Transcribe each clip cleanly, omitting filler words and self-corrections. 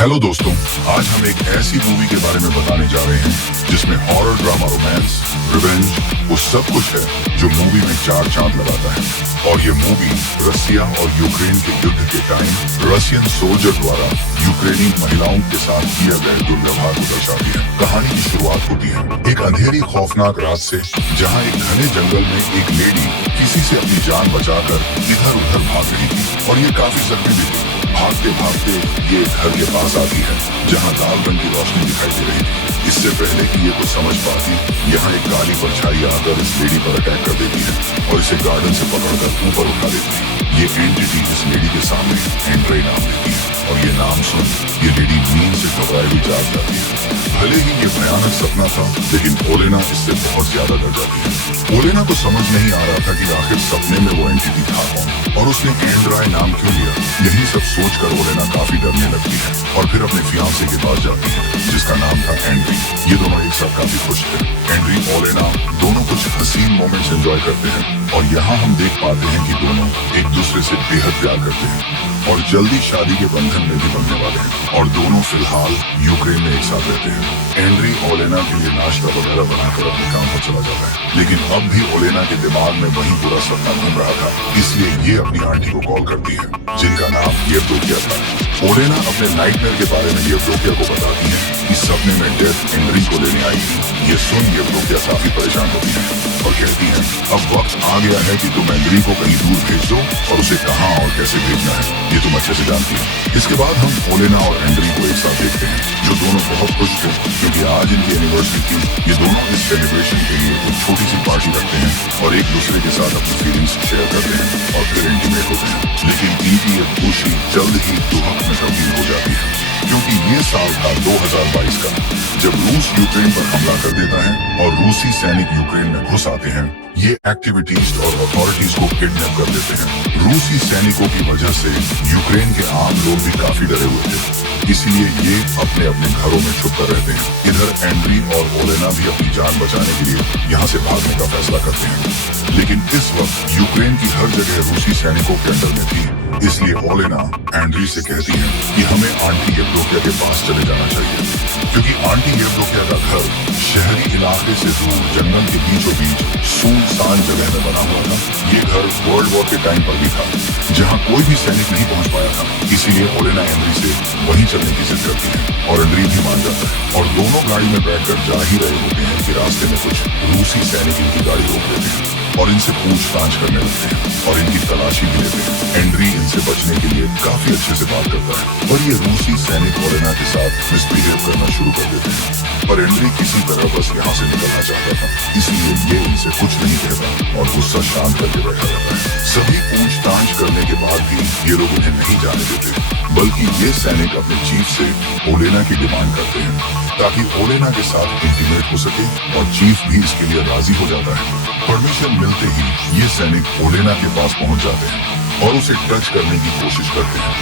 Hello दोस्तों, आज हम एक ऐसी मूवी के बारे में बताने जा रहे हैं जिसमें हॉरर ड्रामा, रोमांस, रिवेंज, वो सब कुछ है जो मूवी में चार चांद लगाता है। और ये मूवी रसिया और यूक्रेन के युद्ध के टाइम रशियन सोल्जर द्वारा यूक्रेनी महिलाओं के साथ किया गया दुर्व्यवहार को दर्शाती है। कहानी की शुरुआत होती है एक अंधेरी खौफनाक रात से, जहाँ एक घने जंगल में एक लेडी किसी से अपनी जान बचाकर इधर उधर भाग रही थी। और ये काफी जख्मी भी थी। भागते भागते ये घर के पास आती है जहाँ लाल रंग की रोशनी दिखाई दे रही थी। इससे पहले कि ये कुछ समझ पाती, यहाँ एक काली परछाई आकर इस लेडी पर अटैक कर देती है और इसे गार्डन से पकड़कर ऊपर उठा देती है। ये एंटिटी इस लेडी के सामने एंड्रे नाम देती है और ये नाम सुन ये लेडी नींद से घबराई हुई जाग जाती है। भले ही ये भयानक सपना था, लेकिन ओलेना इससे बहुत ज्यादा डर जाती है। ओलेना को समझ नहीं आ रहा था कि आखिर सपने में वो एंटिटी था कौन और उसने एंड्राय नाम क्यों लिया। यही सब सोचकर ओलेना काफी डरने लगती है और फिर अपने फियांसे के पास जाती है जिसका नाम था एंड्री। ये दोनों एक साथ काफी खुश थे। एंड्री, ओलेना दोनों कुछ हसीन मोमेंट्स एंजॉय करते हैं और यहाँ हम देख पाते हैं कि दोनों एक दूसरे से बेहद प्यार करते हैं और जल्दी शादी के बंधन में भी बनने वाले हैं। और दोनों फिलहाल यूक्रेन में एक साथ रहते हैं। एंड्री ओलेना के लिए नाश्ता वगैरह बनाकर अपने काम पर चला जाता है, लेकिन अब भी ओलेना के दिमाग में वही बुरा सपना घूम रहा था। इसलिए ये अपनी आंटी को कॉल करती है जिनका नाम येवदोकिया था। ओलेना अपने नाइटमेयर के बारे में येवदोकिया को बताती है कि सपने में डेथ एंड्री को लेने आई थी। ये सुन येवदोकिया काफी परेशान होती है और कहती है अब वक्त आ गया है कि तुम एंड्री को कहीं दूर भेज दो और उसे कहाँ और कैसे भेजना है ये तुम अच्छे से जानती हो। इसके बाद हम ओलेना और एंड्री को एक साथ देखते हैं जो दोनों बहुत खुश थे क्योंकि आज इनकी एनिवर्सरी थी। ये दोनों इस सेलिब्रेशन के लिए एक छोटी सी पार्टी रखते हैं और एक दूसरे के साथ अपनी फीलिंग्स शेयर करते हैं और फिर इंटीमेट होते हैं। लेकिन इनकी ये खुशी जल्द ही दुख में तब्दील हो जाती है क्योंकि ये साल था 2022 का, जब रूस यूक्रेन पर हमला कर देता है और रूसी सैनिक यूक्रेन में घुस आते हैं। ये एक्टिविटीज और अथॉरिटीज को किडनैप कर देते हैं। रूसी सैनिकों की वजह से यूक्रेन के आम लोग भी काफी डरे हुए थे, इसीलिए ये अपने अपने घरों में छुप कर रहते हैं। इधर एंड्री और ओलेना भी अपनी जान बचाने के लिए यहाँ से भागने का फैसला करते हैं। लेकिन इस वक्त यूक्रेन की हर जगह रूसी सैनिकों के अंडर में थी, इसलिए ओलेना एंड्री से कहती है कि हमें आंटी येवदोकिया के पास चले जाना चाहिए क्योंकि आंटी येवदोकिया का घर शहरी इलाके से दूर जंगल के बीचों बीच सुनसान जगह में बना हुआ था। ये घर वर्ल्ड वॉर के टाइम पर भी था जहाँ कोई भी सैनिक नहीं पहुंच पाया था। इसीलिए ओलेना एंड्री से वहीं चलने की जिद करती है और एंड्री भी मान जाता है और दोनों गाड़ी में बैठकर जा ही रहे होते हैं कि रास्ते में कुछ रूसी सैनिक इनकी गाड़ी रोक लेते हैं और इनसे पूछताछ करने लगते हैं और इनकी तलाशी भी लेते हैं। एंड्री इनसे बचने के लिए काफी अच्छे से बात करता है और ये रूसी सैनिक ओलेना के साथ मिसबिहेव करना शुरू कर देते हैं। पर एंड्री किसी तरह बस यहाँ से निकलना चाहता था, इसलिए ये इनसे कुछ नहीं कहता और गुस्सा शांत करके बैठा रहता है। सभी पूछताछ करने के बाद भी ये लोग उन्हें नहीं जाने देते, बल्कि ये सैनिक अपने चीफ से ओलेना की डिमांड करते हैं ताकि ओलेना के साथ इंटीमेट हो सके और चीफ भी इसके लिए राजी हो जाता है। परमिशन मिलते ही ये सैनिक ओलेना के पास पहुंच जाते हैं और उसे टच करने की कोशिश करते हैं,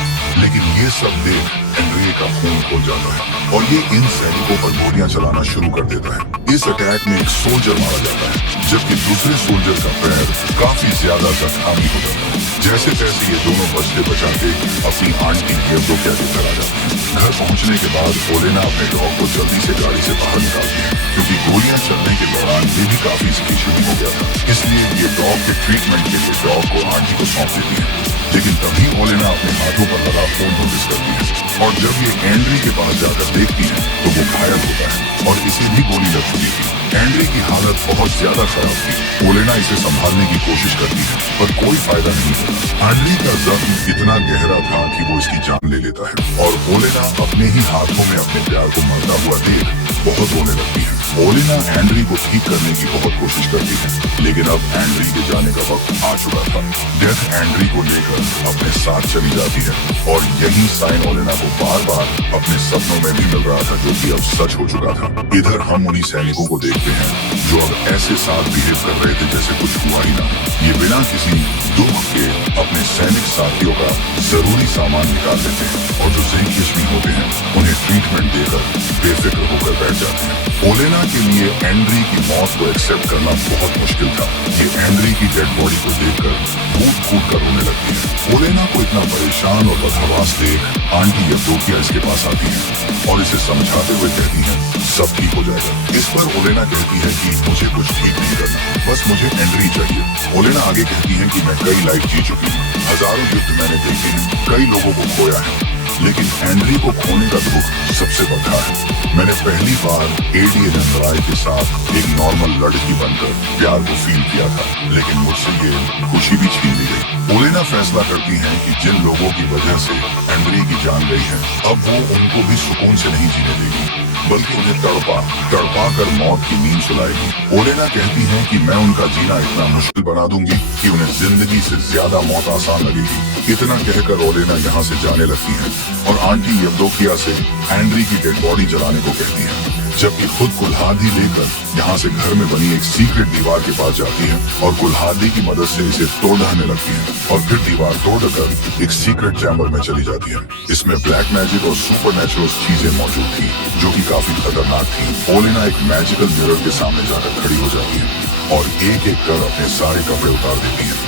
लेकिन ये सब देख एंड्री का खून खोल जाता है और ये इन सैनिकों पर गोलियां चलाना शुरू कर देता है। इस अटैक में एक सोल्जर मारा जाता है जबकि दूसरे सोल्जर का पैर काफी ज्यादा जख्मी हो जाता है। जैसे तैसे ये दोनों बचते बचाते अपनी आंटी येवदोकिया के घर आ जाते हैं। घर पहुंचने के बाद ओलेना अपने डॉग को जल्दी से गाड़ी से बाहर निकालती है क्योंकि गोलियां चलने के दौरान ये भी काफी स्पेशल हो गया था, इसलिए ये डॉग के ट्रीटमेंट के लिए डॉग को आंटी को सौंप देती है। लेकिन तभी ओलेना अपने हाथों पर लगा फोन नोटिस करती है और जब ये एंड्री के पास जाकर देखती है तो वो घायल होता है और इसे भी गोली लग चुकी थी। एंड्री की हालत बहुत ज्यादा खराब थी। ओलेना इसे संभालने की कोशिश करती है पर कोई फायदा नहीं होता। एंड्री का जख्म इतना गहरा था कि वो इसकी जान ले लेता है और ओलेना अपने ही हाथों में अपने प्यार को मरता हुआ देख बहुत रोने लगती है। ओलेना एंड्री को ठीक करने की बहुत कोशिश करती है, लेकिन अब एंड्री के जाने का वक्त आ चुका था। डेथ एंड्री को लेकर अपने साथ चली जाती है और यही साइन ओलेना को बार बार अपने सपनों में भी मिल रहा था जो कि अब सच हो चुका था। इधर हम उन्हीं सैनिकों को देखते हैं जो अब ऐसे साथ बिहेव कर रहे थे जैसे कुछ हुआ ही ना। ये बिना किसी दुख के अपने सैनिक साथियों का जरूरी सामान निकाल लेते हैं और जो जख्मी होते हैं उन्हें ट्रीटमेंट देकर बेफिक्र होकर बैठ जाते हैं। ओलेना के लिए एंड्री की मौत को एक्सेप्ट करना बहुत मुश्किल था। ये एंड्री की डेड बॉडी को देखकर कूद कूद कर रोने लगती है। ओलेना को इतना परेशान और बदहवास देख आंटी यवदोकिया इसके पास आती है और इसे समझाते हुए कहती है सब ठीक हो जाएगा। इस पर ओलेना कहती है कि मुझे कुछ ठीक नहीं करना, बस मुझे एंड्री चाहिए। ओलेना आगे कहती है कि मैं कई लाइफ जी चुकी हूँ, हजारों युद्ध मैंने देखे हैं, कई लोगों को खोया है, लेकिन एंड्री को खोने का दुख सबसे बड़ा है। मैंने पहली बार एडी रंगराय के साथ एक नॉर्मल लड़की बनकर प्यार को फील किया था, लेकिन मुझसे ये खुशी भी छीन ली गई। ओलेना फैसला करती है कि जिन लोगों की वजह से एंड्री की जान गई है, अब वो उनको भी सुकून से नहीं जीने देगी, बल्कि उन्हें तड़पा कर मौत की नींद सुलाएगी। ओलेना कहती है कि मैं उनका जीना इतना मुश्किल बना दूंगी कि उन्हें जिंदगी से ज्यादा मौत आसान लगेगी। इतना कहकर ओलेना यहाँ से जाने लगती है और आंटी यवदोकिया से एंड्री की डेड बॉडी जलाने को कहती है, जबकि खुद कुल्हाड़ी लेकर यहाँ से घर में बनी एक सीक्रेट दीवार के पास जाती है और कुल्हाड़ी की मदद से इसे तोड़ डालने लगती है और फिर दीवार तोड़कर एक सीक्रेट चैम्बर में चली जाती है। इसमें ब्लैक मैजिक और सुपर नेचुरल चीजें मौजूद थी जो कि काफी खतरनाक थी। ओलेना एक मैजिकल मिरर के सामने जाकर खड़ी हो जाती है और एक एक कर अपने सारे कपड़े उतार देती है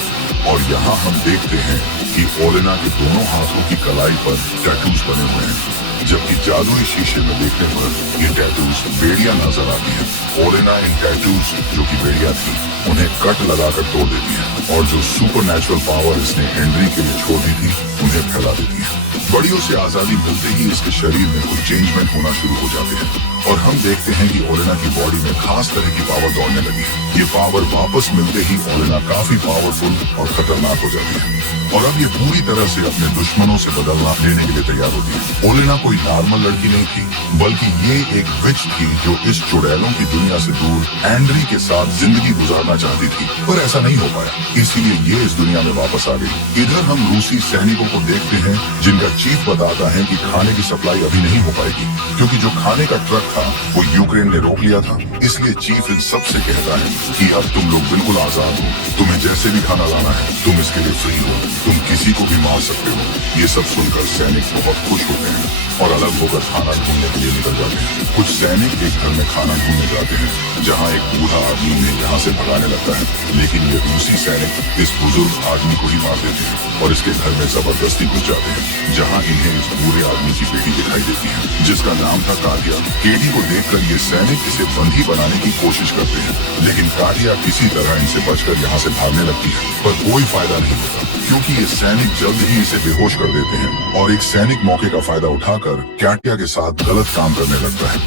और यहाँ हम देखते हैं कि ओलेना के दोनों हाथों की कलाई पर टैटूज बने हुए हैं, जबकि जादुई शीशे में देखने पर ये टैटूज बेड़ियां नजर आती हैं। ओलेना इन टैटूज जो कि बेड़ियां थी उन्हें कट लगाकर तोड़ देती है और जो सुपर नेचुरल पावर इसने एंड्री के लिए छोड़ दी थी उन्हें फैला देती है। बड़ियों से आजादी मिलते ही इसके शरीर में कुछ चेंजमेंट होना शुरू हो जाते हैं और हम देखते हैं कि ओलेना की बॉडी में खास तरह की पावर दौड़ने लगी है। ये पावर वापस मिलते ही ओलेना काफी पावरफुल और खतरनाक हो जाती है और अब ये पूरी तरह से अपने दुश्मनों से बदलना लेने के लिए तैयार होती है। ओलेना कोई नॉर्मल लड़की नहीं थी, बल्कि ये एक विच थी जो इस चुड़ैलों की दुनिया से दूर एंड्री के साथ जिंदगी गुजारना चाहती थी, पर ऐसा नहीं हो पाया, इसीलिए ये इस दुनिया में वापस आ गई। इधर हम रूसी सैनिकों को देखते हैं जिनका चीफ बताता है कि खाने की सप्लाई अभी नहीं हो पाएगी क्योंकि जो खाने का ट्रक था वो यूक्रेन ने रोक लिया था। इसलिए चीफ इन सबसे कहता है कि अब तुम लोग बिल्कुल आजाद हो, तुम्हें जैसे भी खाना लाना है तुम इसके लिए फ्री हो, तुम किसी को भी मार सकते हो। ये सब सुनकर सैनिक बहुत खुश होते हैं और अलग होकर खाना ढूंढने के लिए निकल जाते हैं। कुछ सैनिक एक घर में खाना ढूंढने जाते हैं जहाँ एक बूढ़ा आदमी उन्हें यहाँ से भगाने लगता है, लेकिन ये रूसी सैनिक इस बुजुर्ग आदमी को ही मार देते हैं और इसके घर में जबरदस्ती घुस जाते हैं जहाँ इन्हें इस बूढ़े आदमी की बेटी दिखाई देती है जिसका नाम था काटिया। केडी को देखकर ये सैनिक इसे बंदी बनाने की कोशिश करते हैं, लेकिन काटिया किसी तरह इनसे बचकर यहाँ से भागने लगती है, पर कोई फायदा नहीं होता क्योंकि ये सैनिक जल्द ही इसे बेहोश कर देते हैं और एक सैनिक मौके का फायदा उठाकर कैटिया के साथ गलत काम करने लगता है।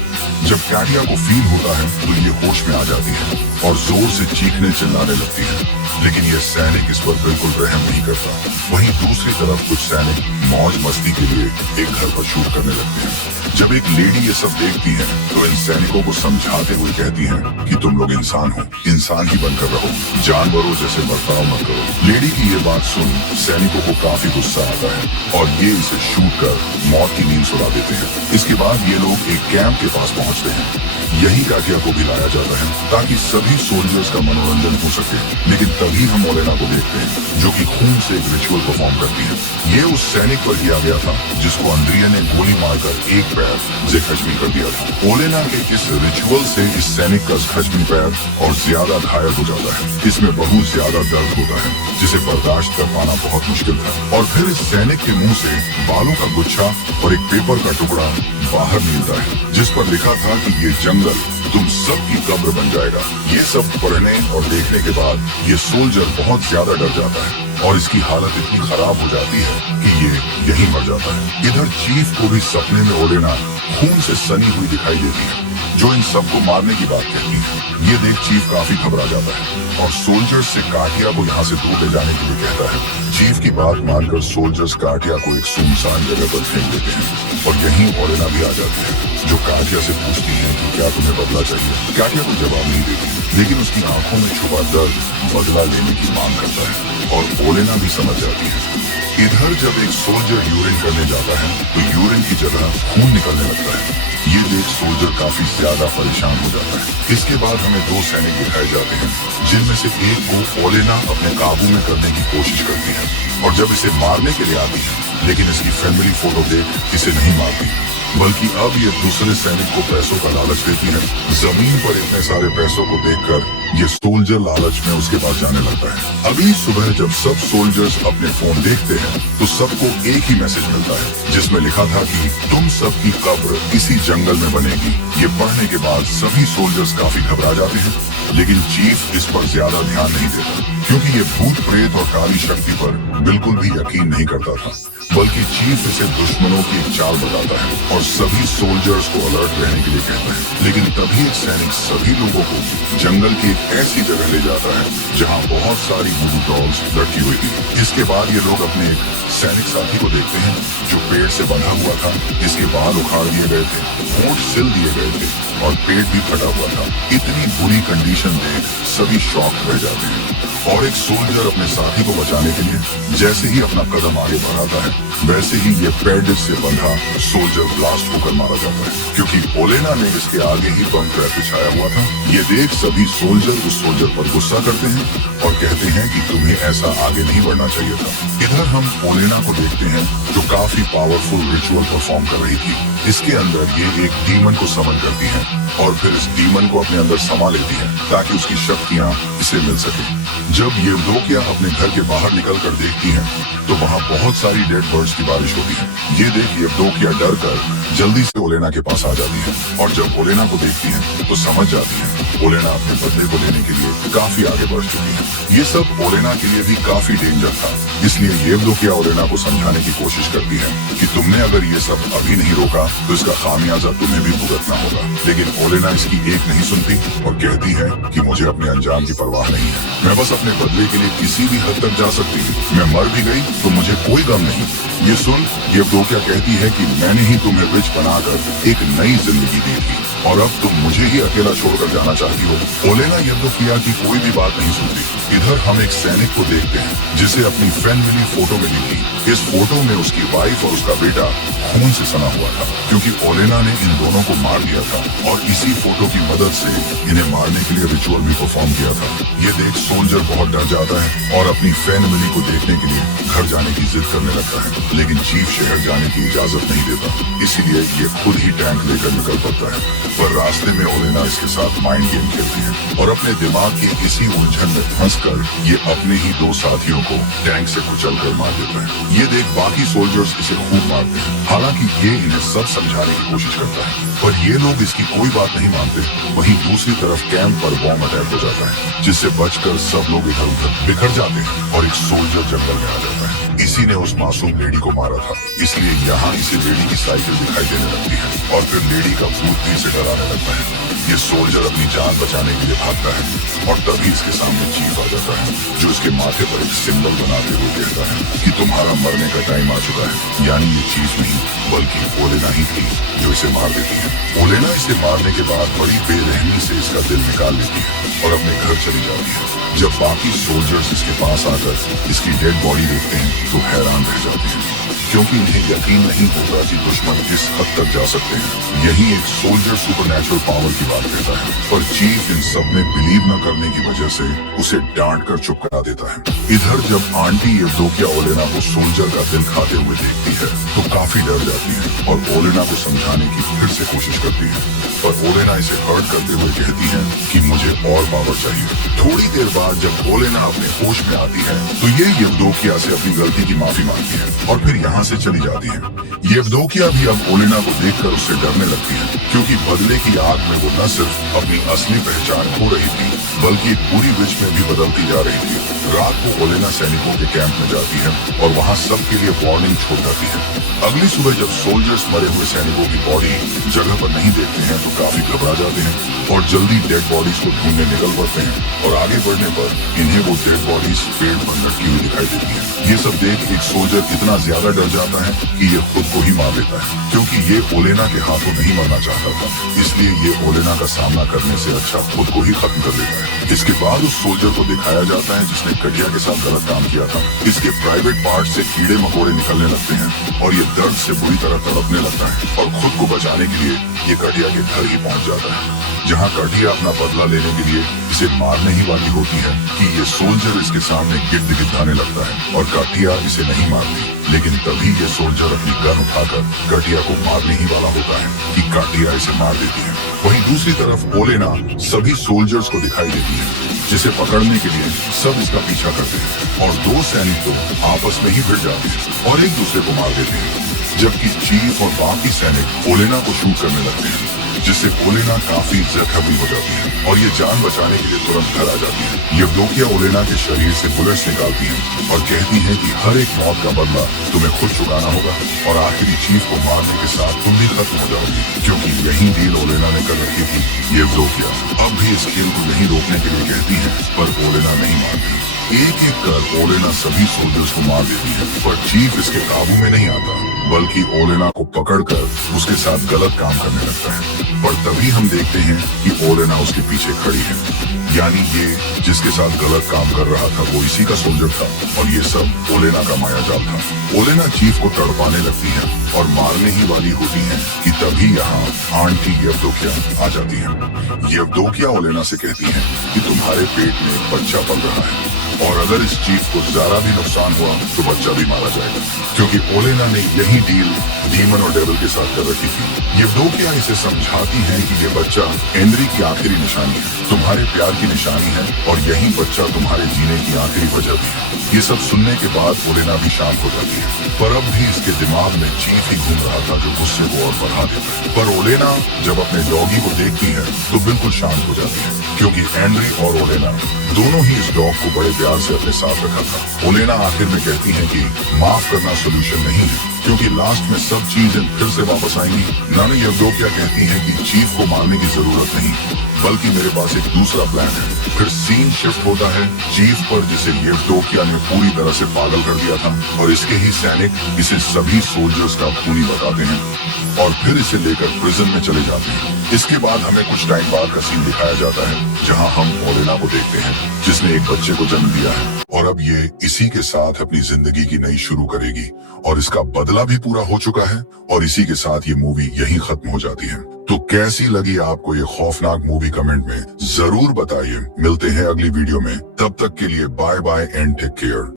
जब कैटिया को फील होता है तो ये होश में आ जाती है और जोर से चीखने चिल्लाने लगती है, लेकिन ये सैनिक इस पर बिल्कुल रहम नहीं करता। वहीं दूसरी तरफ कुछ सैनिक मौज मस्ती के लिए एक घर पर शूट करने लगते हैं। जब एक लेडी ये सब देखती है तो इन सैनिकों को समझाते हुए कहती है कि तुम लोग इंसान हो, इंसान ही बनकर रहो, जानवरों जैसे बर्ताव मत करो। लेडी की ये बात सुन सैनिकों को काफी गुस्सा आता है और ये इसे शूट कर मौत की नींद सुला देते हैं। इसके बाद ये लोग एक कैंप के पास पहुंचते हैं। यही काटिया को भी लाया जाता है ताकि सभी सोल्जर्स का मनोरंजन हो सके, लेकिन तभी हम ओलेना को देखते हैं जो कि खून से एक रिचुअल परफॉर्म करती है। ये उस सैनिक पर किया गया था जिसको अंद्रिया ने गोली मारकर एक पैर जख्मी कर दिया था। ओलेना के इस रिचुअल से इस सैनिक का जख्मी पैर और ज्यादा घायल हो जाता है। इसमें बहुत ज्यादा दर्द होता है जिसे बर्दाश्त कर पाना बहुत मुश्किल था और फिर इस सैनिक के मुंह से बालों का गुच्छा और एक पेपर का टुकड़ा बाहर निकलता है जिस पर लिखा था कि ये जंगल तुम सबकी कब्र बन जाएगा। ये सब पढ़ने और देखने के बाद ये सोल्जर बहुत ज्यादा डर जाता है और इसकी हालत इतनी खराब हो जाती है कि ये यहीं मर जाता है। इधर चीफ को भी सपने में ओलेना खून से सनी हुई दिखाई देती है जो इन सबको मारने की बात कहती है। ये देख चीफ काफी घबरा जाता है और सोल्जर्स से काटिया को यहाँ से दूर ले जाने के लिए कहता है। चीफ की बात मानकर सोल्जर्स काटिया को एक सुनसान जगह पर फेंक देते हैं और यहीं ओलेना भी आ जाती है जो काटिया से पूछती है कि क्या तुम्हें बदला चाहिए। काटिया को जवाब नहीं देती, लेकिन उसकी आंखों में छुपा दर्द बदला लेने की मांग करता है और ओलेना भी समझ जाती है। इधर जब एक सोल्जर यूरिन करने जाता है तो यूरिन की जगह खून निकलने लगता है। ये देख सोल्जर काफी ज्यादा परेशान हो जाता है। इसके बाद हमें दो सैनिक दिखाए जाते हैं जिनमें से एक को ओलेना अपने काबू में करने की कोशिश करती है और जब इसे मारने के लिए आती है लेकिन इसकी फैमिली फोटो देख इसे नहीं मारती। बल्कि अब ये दूसरे सैनिक को पैसों का लालच देती है। जमीन पर इतने सारे पैसों को देखकर ये सोल्जर लालच में उसके पास जाने लगता है। अगली सुबह जब सब सोल्जर्स अपने फोन देखते हैं तो सबको एक ही मैसेज मिलता है जिसमें लिखा था कि तुम सबकी कब्र इसी जंगल में बनेगी। ये पढ़ने के बाद सभी सोल्जर्स काफी घबरा जाते हैं, लेकिन चीफ इस पर ज्यादा ध्यान नहीं देता क्योंकि ये भूत प्रेत और काली शक्ति पर बिल्कुल भी यकीन नहीं करता था, बल्कि चीफ इसे दुश्मनों की एक चाल बताता है और सभी सोल्जर्स को अलर्ट रहने के लिए कहता है। लेकिन तभी एक सैनिक सभी लोगों को जंगल की एक ऐसी जगह ले जाता है जहां बहुत सारी वुडू डॉल्स लटकी हुई थी। इसके बाद ये लोग अपने एक सैनिक साथी को देखते हैं जो पेड़ से बंधा हुआ था। इसके बाल उखाड़ दिए गए थे, होंठ सिल दिए गए थे और पेट भी फटा हुआ था। इतनी बुरी कंडीशन देख सभी शॉक रह जाते हैं और एक सोल्जर अपने साथी को बचाने के लिए जैसे ही अपना कदम आगे बढ़ाता है वैसे ही ये पैड से बंधा सोल्जर ब्लास्ट होकर मारा जाता है क्योंकि ओलेना ने इसके आगे ही बम ट्रैप बिछाया हुआ था। ये देख सभी सोल्जर उस सोल्जर पर गुस्सा करते हैं और कहते हैं कि तुम्हें ऐसा आगे नहीं बढ़ना चाहिए था। इधर हम ओलेना को देखते हैं जो काफी पावरफुल रिचुअल परफॉर्म कर रही थी। इसके अंदर ये एक डीमन को समन करती है और फिर इस डीमन को अपने अंदर समा लेती है ताकि उसकी शक्तियां इसे मिल सके। जब येवदोकिया अपने घर के बाहर निकल कर देखती है तो वहाँ बहुत सारी डेड बर्ड्स की बारिश होती है। ये देख येवदोकिया डर कर जल्दी से ओलेना के पास आ जाती है और जब ओलेना को देखती है तो समझ जाती है ओलेना अपने बदले को लेने के लिए काफी आगे बढ़ चुकी है। ये सब ओलेना के लिए भी काफी डेंजर था, इसलिए येवदोकिया ओलेना को समझाने की कोशिश करती है कि तुमने अगर ये सब अभी नहीं रोका तो इसका खामियाजा तुम्हें भी भुगतना होगा। लेकिन ओलेना इसकी एक नहीं सुनती और कहती है कि मुझे अपने अंजाम की परवाह नहीं है, मैं बस अपने बदले के लिए किसी भी हद तक जा सकती हूँ। मैं मर भी गई तो मुझे कोई गम नहीं। ये सुन येवदोकिया कहती है कि मैंने ही तुम्हें विच बनाकर एक नई जिंदगी दी थी और अब तुम मुझे ही अकेला छोड़कर जाना चाहती हो। ओलेना येवदोकिया की कोई भी बात नहीं सुनती। इधर हम एक सैनिक को देखते हैं जिसे अपनी फ्रेंड मिली फोटो मिली थी। इस फोटो में उसकी वाइफ और उसका बेटा खून से सना हुआ था क्योंकि ओलेना ने इन दोनों को मार दिया था और इसी फोटो की मदद से इन्हें मारने के लिए रिचुअल भी परफॉर्म किया था। ये देख सोल्जर बहुत डर जाता है और अपनी फ्रेंड मिली को देखने के लिए घर जाने की जिद करने लगता है, लेकिन चीफ शहर जाने की इजाजत नहीं देता, इसीलिए ये खुद ही टैंक लेकर निकल पड़ता है। पर रास्ते में ओलेना इसके साथ माइंड गेम खेलती है और अपने दिमाग की इसी उलझन में फंसकर ये अपने ही दो साथियों को टैंक से कुचल कर मार देता है। ये देख बाकी सोल्जर्स इसे खूब मारते हैं। हालांकि ये इन्हें सब समझाने की कोशिश करता है पर ये लोग इसकी कोई बात नहीं मानते। वहीं दूसरी तरफ कैंप पर बॉम्ब अटैक हो जाता है जिससे बचकर सब लोग इधर उधर बिखर जाते हैं और एक सोल्जर जंगल में आ जाता है। इसी ने उस मासूम लेडी को मारा था, इसलिए यहाँ इसे लेडी की साइकिल दिखाई देने लगती है और फिर लेडी का भूत भी इसे डराने लगता है। ये सोल्जर अपनी जान बचाने के लिए भागता है और तभी इसके सामने चीफ आ जाता है जो इसके माथे पर एक सिंबल बनाते हुए कहता है कि तुम्हारा मरने का टाइम आ चुका है। यानी ये चीफ नहीं बल्कि ओलेना ही थी जो इसे मार देती है। ओलेना इसे मारने के बाद बड़ी बेरहमी से इसका दिल निकाल लेती है और अपने घर चली जाती है। जब बाकी सोल्जर्स इसके पास आकर इसकी डेड बॉडी देखते हैं तो हैरान रह जाते हैं क्योंकि इन्हें यकीन नहीं होगा कि दुश्मन किस हद तक जा सकते हैं। यही एक सोल्जर सुपरनैचुरल पावर की बात कहता है पर चीफ इन सब में बिलीव न करने की वजह से उसे डांट कर चुप करा देता है। इधर जब आंटी येवदोकिया ओलेना को सोल्जर का दिल खाते हुए देखती है तो काफी डर जाती है और ओलेना को समझाने की फिर से कोशिश करती है पर ओलेना इसे हर्ट करते हुए कहती है कि मुझे और पावर चाहिए। थोड़ी देर बाद जब ओलेना अपने होश में आती है तो ये येवदोकिया से अपनी गलती की माफी मांगती है और फिर यहाँ से चली जाती है। येवदोकिया भी अब ओलेना को देखकर उससे डरने लगती है क्योंकि बदले की आग में वो न सिर्फ अपनी असली पहचान खो रही थी बल्कि एक बुरी विच में भी बदलती जा रही थी। रात को ओलेना सैनिकों के कैंप में जाती है और वहाँ सबके लिए वार्निंग छोड़ जाती है। अगली सुबह जब सोल्जर्स मरे हुए सैनिकों की बॉडी जगह पर नहीं देखते हैं तो काफी घबरा जाते हैं और जल्दी डेड बॉडीज को ढूंढने निकल पड़ते हैं और आगे बढ़ने पर इन्हें वो डेड बॉडीज पेड़ पर लटकी हुई दिखाई देती है। ये सब देख एक सोल्जर इतना ज्यादा डर जाता है कि ये खुद को ही मार लेता है क्योंकि ये ओलेना के हाथों नहीं मरना चाहता था, इसलिए ये ओलेना का सामना करने से अच्छा खुद को ही खत्म कर देता है। इसके बाद उस सोल्जर को दिखाया जाता है जिसने कटिया के साथ गलत काम किया था। इसके प्राइवेट पार्ट से कीड़े मकोड़े निकलने लगते हैं और ये दर्द से बुरी तरह तड़पने लगता है और खुद को बचाने के लिए ये कटिया के घर ही पहुंच जाता है जहां कटिया अपना बदला लेने के लिए इसे मारने ही वाली होती है कि ये सोल्जर इसके सामने गिद्ध गिद्धाने लगता है और कटिया इसे नहीं मारती। लेकिन तभी ये सोल्जर अपनी गन उठाकर काटिया को मारने ही वाला होता है कि काटिया इसे मार देती है। वहीं दूसरी तरफ ओलेना सभी सोल्जर्स को दिखाई देती है, जिसे पकड़ने के लिए सब इसका पीछा करते हैं और दो सैनिक तो आपस में ही भिड़ जाते हैं और एक दूसरे को मार देते हैं, जबकि चीफ और बाकी सैनिक ओलेना को शूट करने लगते हैं, जिससे ओलेना काफी जख्मी हो जाती है और ये जान बचाने के लिए तुरंत घर आ जाती है। यवदोकिया ओलेना के शरीर से बुलेट्स निकालती है और कहती है कि हर एक मौत का बदला तुम्हें खुद चुकाना होगा और आखिरी चीफ को मारने के साथ तुम भी खत्म हो जाओगी, क्योंकि यही डील ओलेना ने कर रखी थी। यवदोकिया अब भी इस खेल को नहीं रोकने के लिए कहती है, पर ओलेना नहीं मानती। एक एक कर ओलेना सभी सोल्जर्स को मार देती है, पर चीफ इसके काबू में नहीं आता, बल्कि ओलेना को पकड़कर उसके साथ गलत काम करने लगता है। पर तभी हम देखते हैं कि ओलेना उसके पीछे खड़ी है, यानी ये जिसके साथ गलत काम कर रहा था वो इसी का सोल्जर था और ये सब ओलेना का मायाजाल था। ओलेना चीफ को तड़पाने लगती है और मारने ही वाली होती है कि तभी यहाँ आंटी यवदोकिया आ जाती है। यवदोकिया ओलेना से कहती है कि तुम्हारे पेट में एक बच्चा पल रहा है और अगर इस चीफ को जरा भी नुकसान हुआ तो बच्चा भी मारा जाएगा, क्योंकि ओलेना ने यही डील डीमन और डेविल के साथ कर रखी थी। यवदोकिया इसे समझाती है कि ये बच्चा एंड्री की आखिरी निशानी है, तुम्हारे प्यार की निशानी है और यही बच्चा तुम्हारे जीने की आखिरी वजह भी है। ये सब सुनने के बाद ओलेना भी शांत हो जाती है, पर अब भी इसके दिमाग में चीफ ही घूम रहा था जो गुस्से को और बढ़ा देता है। पर ओलेना जब अपने डॉगी को देखती है तो बिल्कुल शांत हो जाती है, क्योंकि एंड्री और ओलेना दोनों ही इस डॉग को बड़े प्यार से अपने साथ रखा था। ओलेना आखिर में कहती है कि माफ करना सोल्यूशन नहीं है, क्योंकि लास्ट में सब चीजें फिर से वापस आएंगी। नानी यवदोकिया कहती है कि चीफ को मारने की जरूरत नहीं, बल्कि मेरे पास एक दूसरा प्लान है। फिर सीन शिफ्ट होता है चीफ पर, जिसे यवदोकिया ने पूरी तरह से पागल कर दिया था और इसके ही सैनिक इसे सभी सोल्जर्स का खूनी बताते हैं और फिर इसे लेकर प्रिजन में चले जाते हैं। इसके बाद हमें कुछ टाइम बाद का सीन दिखाया जाता है, जहां हम ओलेना को देखते हैं जिसने एक बच्चे को जन्म दिया है और अब ये इसी के साथ अपनी जिंदगी की नई शुरू करेगी और इसका बदला भी पूरा हो चुका है और इसी के साथ ये मूवी यहीं खत्म हो जाती है। तो कैसी लगी आपको ये खौफनाक मूवी कमेंट में जरूर बताइए। मिलते हैं अगली वीडियो में, तब तक के लिए bye bye and take care.